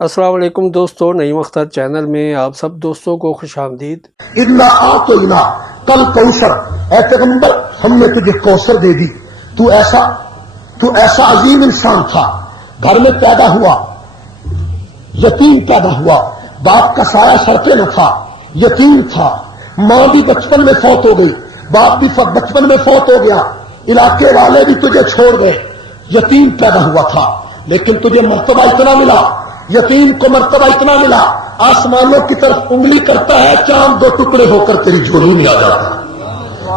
السلام علیکم دوستو، نعیم اختر چینل میں آپ سب دوستوں کو خوش آمدید۔ انا آتینا کل کوثر، اے پیغمبر ہم نے تجھے کوثر دے دی۔ تو ایسا عظیم انسان تھا، گھر میں پیدا ہوا، یتیم پیدا ہوا، باپ کا سایہ سر پہ نہ تھا، یتیم تھا، ماں بھی بچپن میں فوت ہو گئی، باپ بھی بچپن میں فوت ہو گیا، علاقے والے بھی تجھے چھوڑ گئے، یتیم پیدا ہوا تھا، لیکن تجھے مرتبہ اتنا ملا، یتیم کو مرتبہ اتنا ملا، آسمانوں کی طرف انگلی کرتا ہے، چاند دو ٹکڑے ہو کر تیری جھولی میں آ جاتا ہے۔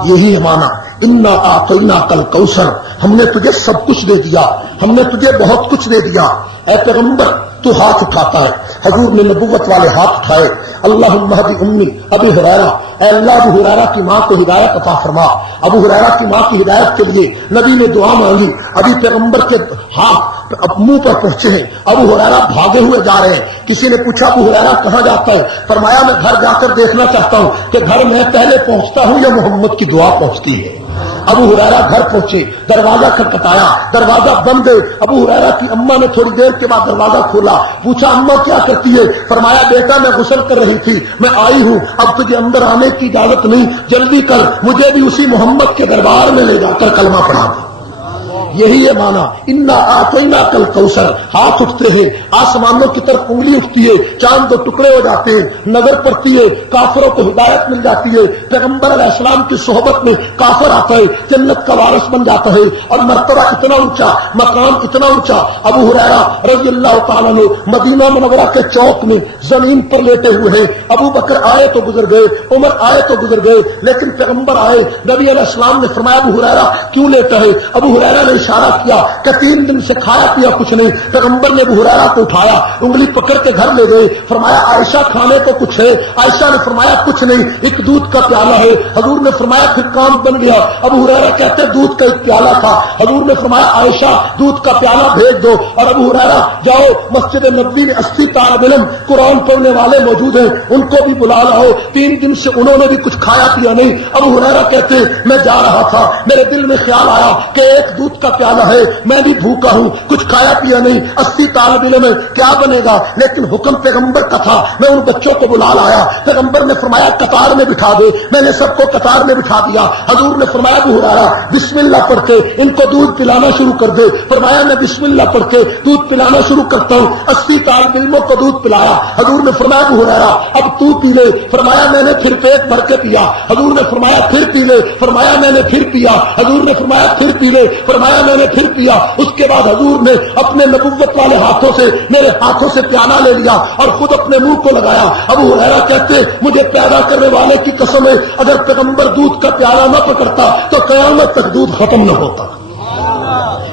یہی ہے معنی انا آتینا کل کوثر، ہم نے تجھے سب کچھ دے دیا، ہم نے تجھے بہت کچھ دے دیا۔ اے پیغمبر تو ہاتھ اٹھاتا ہے، حضور نے نبوت والے ہاتھ اٹھائے، اللہم اہد امی ابی ہریرہ، اے اللہ ابو ہریرہ کی ماں کو ہدایت عطا فرما۔ ابو ہریرہ کی ماں کی ہدایت کے لیے نبی نے دعا مانگی، ابھی پیغمبر کے ہاتھ منہ پر پہنچے ہیں، ابو ہریرہ بھاگے ہوئے جا رہے ہیں۔ کسی نے پوچھا ابو ہریرہ کہاں جاتا ہے؟ فرمایا میں گھر جا کر دیکھنا چاہتا ہوں کہ گھر میں پہلے پہنچتا ہوں یا محمد کی دعا پہنچتی ہے۔ ابو ہریرہ گھر پہنچے، دروازہ کھٹکھٹایا، دروازہ بند ہے۔ ابو ہریرہ کی اماں نے تھوڑی دیر کے بعد دروازہ کھولا، پوچھا اماں کیا کرتی ہے؟ فرمایا بیٹا میں غسل کر رہی تھی، میں آئی ہوں، اب تجھے اندر آنے کی اجازت نہیں، جلدی کر، مجھے بھی اسی محمد کے دربار میں لے جا کر کلمہ پڑھا دے۔ یہی ہے معنی انا آتینا کل کوثر، ہاتھ اٹھتے ہیں، آسمانوں کی طرف انگلی اٹھتی ہے، چاند دو ٹکڑے ہو جاتے ہیں، نظر پڑتی ہے، کافروں کو ہدایت مل جاتی ہے، پیغمبر علیہ السلام کی صحبت میں کافر آتا ہے، جنت کا وارث بن جاتا ہے، اور مرتبہ اتنا اونچا، مقام اتنا اونچا۔ ابو ہریرہ رضی اللہ تعالیٰ عنہ مدینہ منورہ کے چوک میں زمین پر لیٹے ہوئے ہیں، ابو بکر آئے تو گزر گئے، عمر آئے تو گزر گئے، لیکن پیغمبر آئے، نبی علیہ السلام نے فرمایا ابو ہریرہ کیوں لیٹا ہے؟ ابو ہریرہ نے اشارہ کیا کہ 3 دن سے کھایا پیا کچھ نہیں۔ پیغمبر نے ابو ہریرہ کو اٹھایا، انگلی پکڑ کے گھر لے گئے، فرمایا عائشہ کھانے کو کچھ ہے؟ عائشہ نے فرمایا کچھ نہیں، ایک دودھ کا پیالہ ہے۔ حضور نے فرمایا پھر کام بن گیا۔ ابو ہریرہ کہتے دودھ کا ایک پیالہ تھا، حضور نے فرمایا عائشہ دودھ کا پیالہ بھیج دو، اور ابو ہریرہ جاؤ مسجد نبوی میں 80 طالب علم قرآن پڑھنے والے موجود ہیں، ان کو بھی بلا لاؤ۔ 3 دن سے انہوں نے بھی کچھ کھایا پیا نہیں۔ ابو ہریرہ کہتے میں جا رہا تھا، میرے دل میں خیال آیا کہ ایک دودھ کا پیالہ ہے، میں بھی بھوکا ہوں، کچھ کھایا پیا نہیں، 80 طالب علم ہے، کیا بنے گا؟ لیکن حکم پیغمبر کا تھا، میں ان بچوں کو بلا لایا۔ پیغمبر نے فرمایا قطار میں بٹھا دے، میں نے سب کو قطار میں بٹھا دیا۔ حضور نے فرمایا ابو ہریرہ بسم اللہ پڑھ کے ان کو دودھ پلانا شروع کر دے۔ فرمایا میں بسم اللہ پڑھ کے دودھ پلانا شروع کرتا ہوں۔ 80 طالب علموں کو دودھ پلایا۔ حضور نے فرمایا ابو ہریرہ اب تو پی لے۔ فرمایا میں نے پھر پیٹ بھر کے پیا۔ حضور نے فرمایا پھر پی لے۔ فرمایا میں نے پھر پیا۔ حضور نے فرمایا پھر پی لے۔ فرمایا میں نے پھر پیا۔ اس کے بعد حضور نے اپنے نبوت والے ہاتھوں سے میرے ہاتھوں سے پیالہ لے لیا اور خود اپنے منہ کو لگایا۔ ابو ہریرہ کہتے مجھے پیدا کرنے والے کی قسم ہے، اگر پیغمبر دودھ کا پیالہ نہ پکڑتا تو قیامت تک دودھ ختم نہ ہوتا۔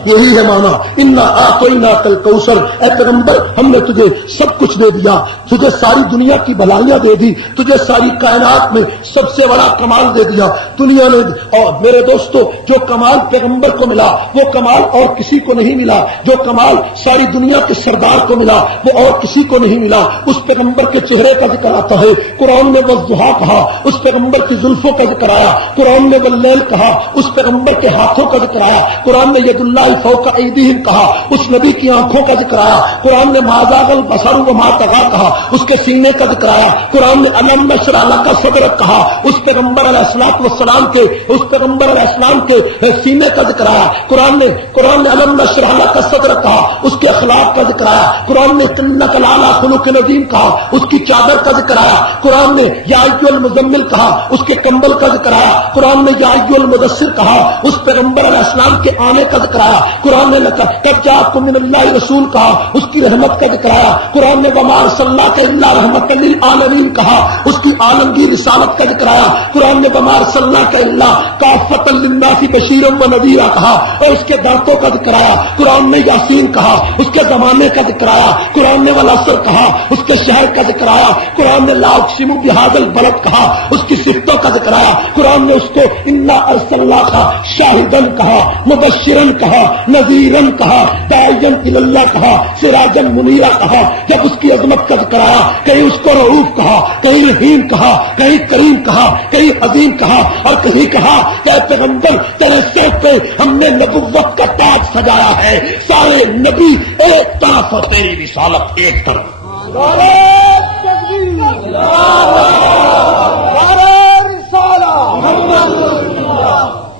یہی ہے معنی انا آتینا کل کوثر، اے پیغمبر ہم نے تجھے سب کچھ دے دیا، تجھے ساری دنیا کی بھلائیاں دے دی، تجھے ساری کائنات میں سب سے بڑا کمال دے دیا دنیا نے۔ اور میرے دوستو جو کمال پیغمبر کو ملا وہ کمال اور کسی کو نہیں ملا، جو کمال ساری دنیا کے سردار کو ملا وہ اور کسی کو نہیں ملا۔ اس پیغمبر کے چہرے کا ذکر آتا ہے، قرآن نے والضحیٰ کہا، اس پیغمبر کی زلفوں کا ذکر آیا، قرآن نے واللیل کہا، اس پیغمبر کے ہاتھوں کا ذکر آیا، قرآن نے ید اللہ فوق ایدیہم کہا، اس نبی کی آنکھوں کا ذکر آیا، قرآن نے ما زاغ البصر وما طغیٰ کہا، اس کے سینے کا ذکر آیا، قرآن نے الم نشرح لک صدرک کہا، اس پیغمبر علیہ السلام کے اس پیغمبر علیہ السلام کے سینے کا ذکر آیا، قرآن نے الم نشرح لک صدرک کہا، اس کے اخلاق کا ذکر آیا، قرآن نے انک لعلی خلق عظیم کہا، اس کی چادر کا ذکر آیا، قرآن نے یا ایھا المزمل کہا، اس کے کمبل کا ذکر آیا، قرآن نے یا ایھا المدثر کہا، اس پیغمبر علیہ السلام کے آنے کا ذکر آیا، قرآن نے قد جاءکم من اللہ رسول کہا، اس کی رحمت کا ذکر آیا، قرآن نے وما ارسلناک الا رحمۃ للعالمین کہا، اس کی عالمگیر رسالت کا ذکر آیا، قرآن نے وما ارسلناک الا کافۃ للناس بشیرا ونذیرا کہا، اور اس کے دانتوں کا ذکر آیا، قرآن نے یاسین کہا، اس کے زمانے کا ذکر آیا، قرآن نے والعصر کہا، اس کے شہر کا ذکر آیا، قرآن نے لا اقسم بھذا البلد کہا، اس کی صفتوں کا ذکر آیا، قرآن نے اس کو انا ارسلناک شاہدا کہا، مبشرا کہا، نذیرن کہا، داعیا الی اللہ کہا، سراجا منیرا کہا۔ جب اس کی عظمت کا ذکر آیا کہیں اس کو رؤوف کہا، کہیں رحیم کہا، کہیں کریم کہا، کہیں عظیم کہا، اور کہیں کہا کہ اے پیغمبر تیرے سر پہ ہم نے نبوت کا تاج سجایا ہے، سارے نبی ایک طرف اور تیری رسالت ایک طرف۔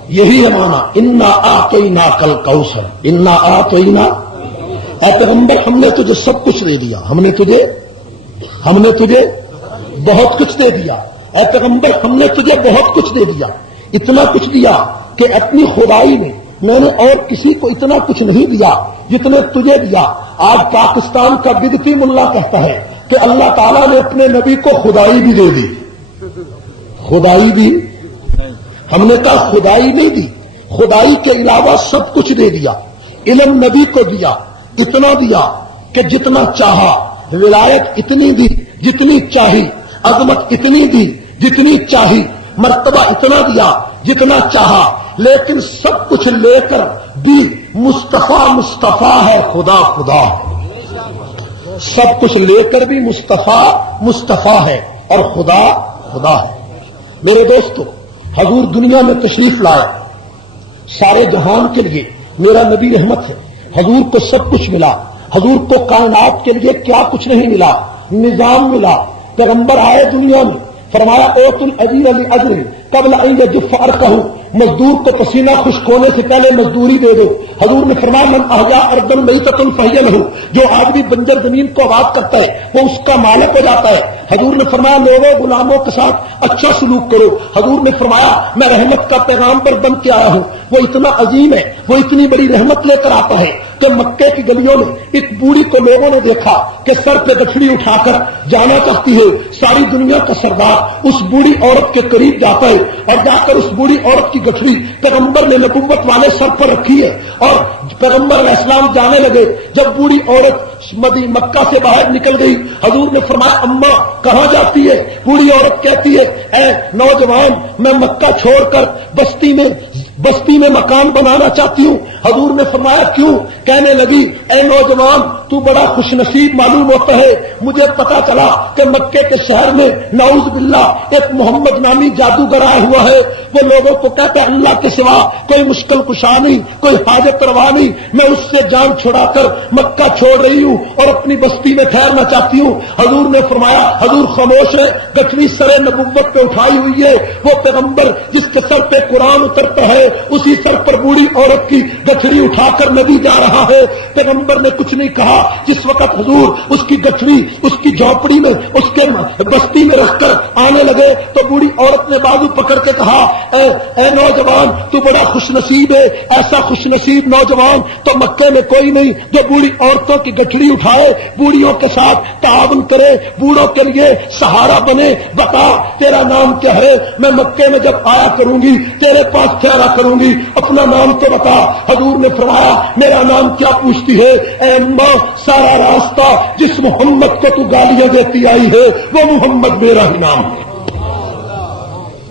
یہی ہے مانا انا آتینا کل کوثر، انا آتینا، اے پیغمبر ہم نے تجھے سب کچھ دے دیا، ہم نے تجھے بہت کچھ دے دیا، اے پیغمبر ہم نے تجھے بہت کچھ دے دیا، اتنا کچھ دیا کہ اپنی خدائی میں نے اور کسی کو اتنا کچھ نہیں دیا جتنے تجھے دیا۔ آج پاکستان کا بدعتی ملا کہتا ہے کہ اللہ تعالیٰ نے اپنے نبی کو خدائی بھی دے دی، خدائی بھی، ہم نے کہا خدائی نہیں دی، خدائی کے علاوہ سب کچھ دے دیا، علم نبی کو دیا، اتنا دیا کہ جتنا چاہا، ولایت اتنی دی جتنی چاہی، عظمت اتنی دی جتنی چاہی، مرتبہ اتنا دیا جتنا چاہا، لیکن سب کچھ لے کر بھی مصطفیٰ ہے، خدا ہے، سب کچھ لے کر بھی مصطفیٰ ہے اور خدا ہے۔ میرے دوستو، حضور دنیا میں تشریف لائے، سارے جہان کے لیے میرا نبی رحمت ہے، حضور کو سب کچھ ملا، حضور کو کائنات کے لیے کیا کچھ نہیں ملا، نظام ملا۔ پیغمبر آئے دنیا میں، فرمایا اوت الاجیر لاجر قبل ان یجف عرقہ، مزدور کو پسینہ خشک ہونے سے پہلے مزدوری دے دو۔ حضور نے فرمایا من احیا ارضا میتۃ فہی لہ، جو آدمی بنجر زمین کو آباد کرتا ہے وہ اس کا مالک ہو جاتا ہے۔ حضور نے فرمایا لوگوں غلاموں کے ساتھ اچھا سلوک کرو۔ حضور نے فرمایا میں رحمت کا پیغامبر بن کے آیا ہوں۔ وہ اتنا عظیم ہے، وہ اتنی بڑی رحمت لے کر آتا ہے کہ مکے کی گلیوں میں ایک بوڑھی کو لوگوں نے دیکھا کہ سر پہ گٹھڑی اٹھا کر جانا چاہتی ہے، ساری دنیا کا سردار اس بوڑھی عورت کے قریب جاتا ہے اور جا کر اس بوڑھی عورت کی گٹھڑی پیغمبر نے نبوت والے سر پر رکھی ہے اور پیغمبر علیہ السلام جانے لگے۔ جب بوڑھی عورت مکہ سے باہر نکل گئی، حضور نے فرمایا اماں کہاں جاتی ہے؟ بوڑھی عورت کہتی ہے اے نوجوان میں مکہ چھوڑ کر بستی میں مکان بنانا چاہتی ہوں۔ حضور نے فرمایا کیوں؟ کہنے لگی اے نوجوان تو بڑا خوش نصیب معلوم ہوتا ہے، مجھے پتا چلا کہ مکے کے شہر میں نعوذ باللہ ایک محمد نامی جادوگر آیا ہوا ہے، وہ لوگوں کو کہتا ہے اللہ کے سوا کوئی مشکل کشا نہیں، کوئی حاجت روا نہیں، میں اس سے جان چھڑا کر مکہ چھوڑ رہی ہوں اور اپنی بستی میں ٹھہرنا چاہتی ہوں۔ حضور نے فرمایا حضور خاموش ہے، گٹھڑی سر نبوت پہ اٹھائی ہوئی ہے، وہ پیغمبر جس کے سر پہ قرآن اترتا ہے اسی سر پر بوڑھی عورت کی گٹھڑی اٹھا کر نبی جا رہا ہے۔ پیغمبر نے کچھ نہیں کہا۔ جس وقت حضور اس کی گٹھڑی اس کی جھونپڑی میں اس کے بستی میں رکھ کر آنے لگے تو بوڑھی عورت نے بازو پکڑ کے کہا اے نوجوان تو بڑا خوش نصیب ہے، ایسا خوش نصیب نوجوان تو مکے میں کوئی نہیں جو بوڑھی عورتوں کی گٹھڑی اٹھائے، بوڑھیوں کے ساتھ تعاون کرے، بوڑھوں کے لیے سہارا بنے۔ بتا تیرا نام کیا ہے؟ میں مکے میں جب آیا کروں گی تیرے پاس ٹھہرا کروں گی، اپنا نام تو بتا۔ حضور نے فرمایا میرا نام کیا پوچھتی ہے؟ اے اماں سارا راستہ جس محمد کو تو گالیاں دیتی آئی ہے وہ محمد میرا ہی نام ہے۔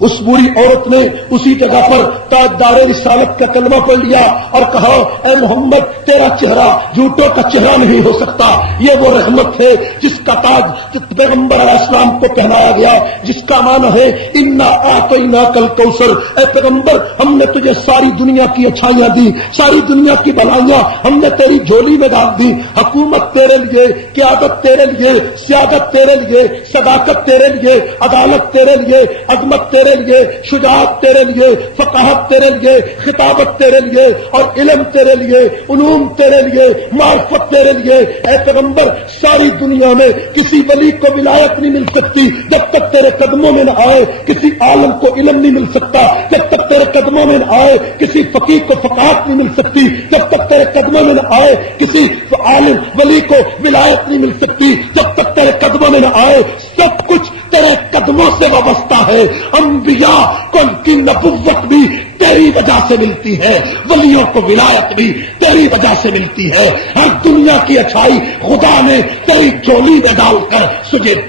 اس بوڑھی عورت نے اسی جگہ پر تاجدار رسالت کا کلمہ پڑھ لیا اور کہا اے محمد تیرا چہرہ جھوٹوں کا چہرہ نہیں ہو سکتا، یہ وہ رحمت ہے جس کا تاج پیغمبر علیہ السلام کو پہنایا گیا، جس کا معنی ہے انا اعطیناک الکوثر۔ اے پیغمبر ہم نے تجھے ساری دنیا کی اچھائیاں دی، ساری دنیا کی بھلائیاں ہم نے تیری جھولی میں ڈال دی۔ حکومت تیرے لیے، قیادت تیرے لیے، سیادت تیرے لیے، صداقت تیرے لیے، عدالت تیرے لیے، عظمت تیرے لیے، شجاعت تیرے لیے، فقاہت تیرے لیے، خطابت تیرے لیے اور علم تیرے لیے، علوم تیرے لیے، معرفت تیرے لیے۔ اے پیغمبر ساری دنیا میں کسی ولی کو ولایت نہیں مل سکتی جب تک تیرے قدموں میں نہ آئے، کسی عالم کو علم نہیں مل سکتا جب تک تیرے قدموں میں نہ آئے، کسی فقیہ کو فقاہت نہیں مل سکتی جب تک تیرے قدموں میں نہ آئے، کسی عالم ولی کو ولایت نہیں مل سکتی جب تک تیرے قدموں میں نہ آئے۔ سب کچھ تیرے قدموں سے وابستہ ہے۔ انبیاء کو کی نبوت بھی تیری وجہ سے ملتی ہے، ولیوں کو ولایت بھی تیری وجہ سے ملتی ہے۔ ہر دنیا کی اچھائی خدا نے تیری جھولی میں ڈال کر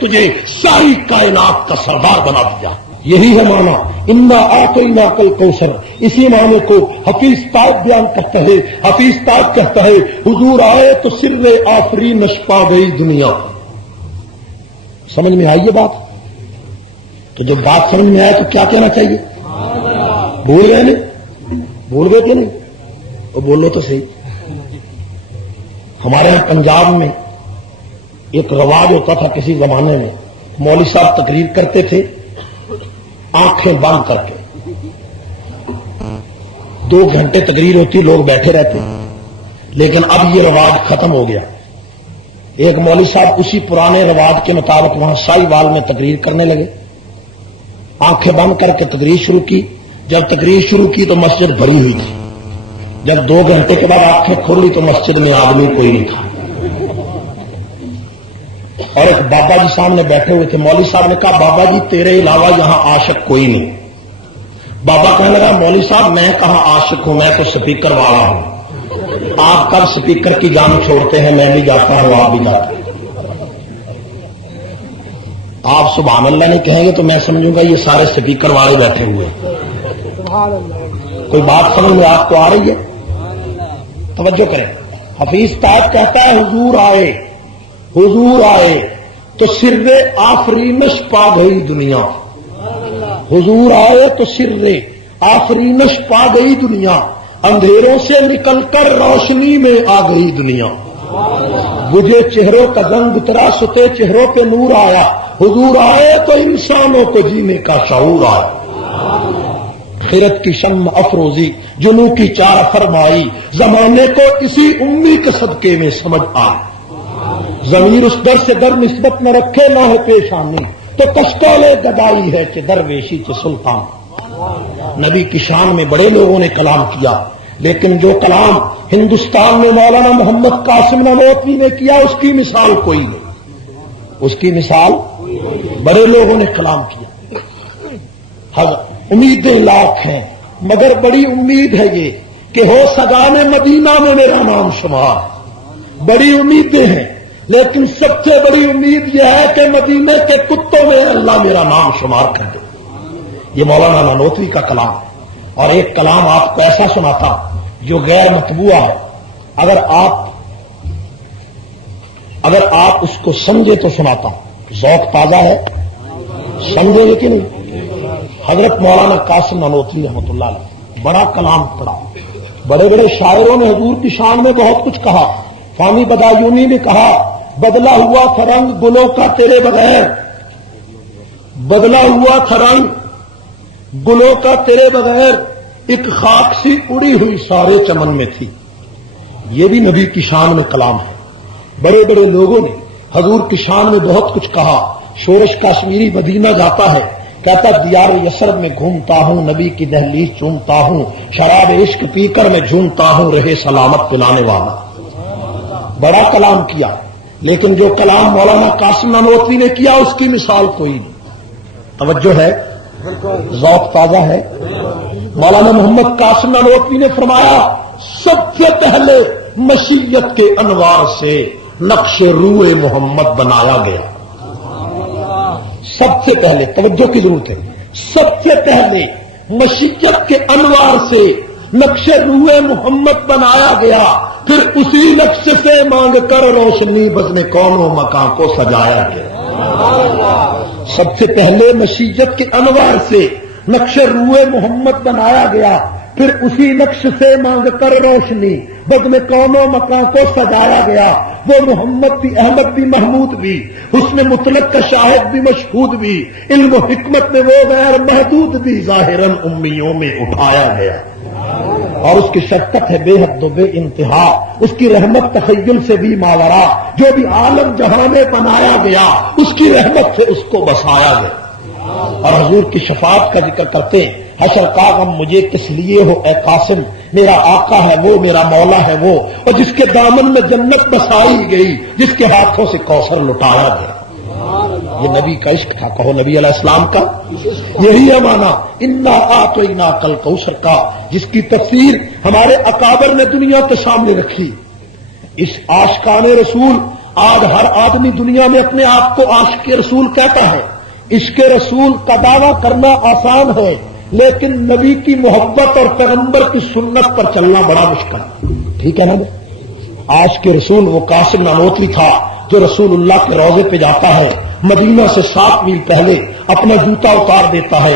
تجھے ساری کائنات کا سردار بنا دیا۔ یہی ہے معنی انا اعطیناک الکوثر۔ اسی معنی کو حفیظ تاج بیان کرتا ہے۔ حفیظ تاج کہتا ہے حضور آئے تو سر آفرین نشپا گئی دنیا۔ سمجھ میں آئی یہ بات؟ تو جب بات سمجھ میں آئے تو کیا کہنا چاہیے؟ بھول گئے نہیں؟ بھول گئے کہ نہیں؟ وہ بولو تو صحیح۔ ہمارے یہاں پنجاب میں ایک رواج ہوتا تھا کسی زمانے میں، مولوی صاحب تقریر کرتے تھے آنکھیں بند کر کے، 2 گھنٹے تقریر ہوتی، لوگ بیٹھے رہتے، لیکن اب یہ رواج ختم ہو گیا۔ ایک مولوی صاحب اسی پرانے رواج کے مطابق وہاں سائی وال میں تقریر کرنے لگے، آنکھیں بند کر کے تقریر شروع کی۔ جب تقریر شروع کی تو مسجد بھری ہوئی تھی، جب 2 گھنٹے کے بعد آنکھیں کھولی تو مسجد میں آدمی کوئی نہیں تھا، اور ایک بابا جی سامنے بیٹھے ہوئے تھے۔ مولوی صاحب نے کہا بابا جی تیرے علاوہ یہاں عاشق کوئی نہیں۔ بابا کہنے لگا مولوی صاحب میں کہاں عاشق ہوں، میں تو سپیکر والا ہوں، آپ کب سپیکر کی جان چھوڑتے ہیں، میں بھی جاتا ہوں آپ بھی جاتے ہیں۔ آپ سبحان اللہ نہیں کہیں گے تو میں سمجھوں گا یہ سارے سپیکر والے بیٹھے ہوئے ہیں۔ کوئی بات سمجھ میں آپ کو آ رہی ہے؟ توجہ کریں۔ حفیظ صاحب کہتا ہے حضور آئے تو سر آفرینش پا گئی دنیا، حضور آئے تو سر آفرینش پا گئی دنیا، اندھیروں سے نکل کر روشنی میں آ گئی دنیا، بجھے چہروں کا زنگ اترا ستے چہروں پہ نور آیا، حضور آئے تو انسانوں کو جینے کا شعور آیا، خیرت کی شمع افروزی جنوں کی چار فرمائی، زمانے کو اسی امی کے صدقے میں سمجھ آئی، ضمیر اس در سے در نسبت نہ رکھے نہ ہے پیشانی، تو کشکولے گدائی ہے کہ درویشی کے سلطان۔ نبی کی شان میں بڑے لوگوں نے کلام کیا، لیکن جو کلام ہندوستان میں مولانا محمد قاسم نانوتوی نے کیا اس کی مثال کوئی نہیں، اس کی مثال بڑے لوگوں نے کلام کیا۔ امیدیں لاکھ ہیں مگر بڑی امید ہے یہ کہ ہو سگانے مدینہ میں میرا نام شمار، بڑی امیدیں ہیں لیکن سب سے بڑی امید یہ ہے کہ مدینے کے کتوں میں اللہ میرا نام شمار کر دے۔ یہ مولانا نانوتوی کا کلام ہے، اور ایک کلام آپ کو ایسا سناتا جو غیر مطبوع ہے، اگر آپ اس کو سمجھے تو سناتا ہوں، ذوق تازہ ہے، سمجھے گے کہ نہیں؟ حضرت مولانا قاسم نانوتوی رحمۃ اللہ علیہ بڑا کلام پڑھا، بڑے بڑے شاعروں نے حضور کی شان میں بہت کچھ کہا۔ فامی بدایونی نے کہا بدلا ہوا تھا رنگ گلوں کا تیرے بغیر، بدلا ہوا تھا رنگ گلوں کا تیرے بغیر، ایک خاک سی اڑی ہوئی سارے چمن میں تھی۔ یہ بھی نبی کی شان میں کلام ہے۔ بڑے بڑے لوگوں نے حضور کی شان میں بہت کچھ کہا۔ شورش کاشمیری مدینہ جاتا ہے، کہتا دیار یسرب میں گھومتا ہوں، نبی کی دہلیز چومتا ہوں، شراب عشق پی کر میں جھومتا ہوں، رہے سلامت پلانے والا۔ بڑا کلام کیا، لیکن جو کلام مولانا قاسم نانوتوی نے کیا اس کی مثال کوئی نہیں۔ توجہ ہے، ذوق تازہ ہے۔ مولانا محمد قاسم نانوتوی نے فرمایا سب سے پہلے مشیت کے انوار سے نقش روئے محمد بنایا گیا۔ سب سے پہلے، توجہ کی ضرورت ہے، سب سے پہلے مشیت کے انوار سے نقش روئے محمد بنایا گیا، پھر اسی نقش سے مانگ کر روشنی بزم کون و مکان کو سجایا گیا۔ سب سے پہلے مشیت کے انوار سے نقش روئے محمد بنایا گیا، پھر اسی نقش سے مانگ کر روشنی بزم کون و مکان کو سجایا گیا۔ وہ محمد بھی، احمد بھی، محمود بھی، حسن مطلق کا شاہد بھی، مشہود بھی، علم و حکمت میں وہ غیر محدود بھی، ظاہراً امیوں میں اٹھایا گیا۔ اور اس کی شفقت ہے بے حد و بے انتہا، اس کی رحمت تخیل سے بھی ماورا، جو بھی عالم جہاں میں بنایا گیا اس کی رحمت سے اس کو بسایا گیا۔ اور حضور کی شفاعت کا ذکر کرتے ہیں، حشر کا غم مجھے کس لیے ہو اے قاسم، میرا آقا ہے وہ، میرا مولا ہے وہ، اور جس کے دامن میں جنت بسائی گئی، جس کے ہاتھوں سے کوثر لٹایا گیا۔ یہ نبی کا عشق تھا، کہو نبی علیہ السلام کا یہی ہے معنی انا اعطیناک الکوثر کا، جس کی تفسیر ہمارے اکابر نے دنیا کے سامنے رکھی۔ اس عاشقان رسول، آج ہر آدمی دنیا میں اپنے آپ کو عاشق رسول کہتا ہے۔ عشق رسول کا دعویٰ کرنا آسان ہے، لیکن نبی کی محبت اور پیغمبر کی سنت پر چلنا بڑا مشکل، ٹھیک ہے نا؟ عاشق رسول وہ قاسم نانوتوی تھا جو رسول اللہ کے روضے پہ جاتا ہے، مدینہ سے 7 میل پہلے اپنا جوتا اتار دیتا ہے،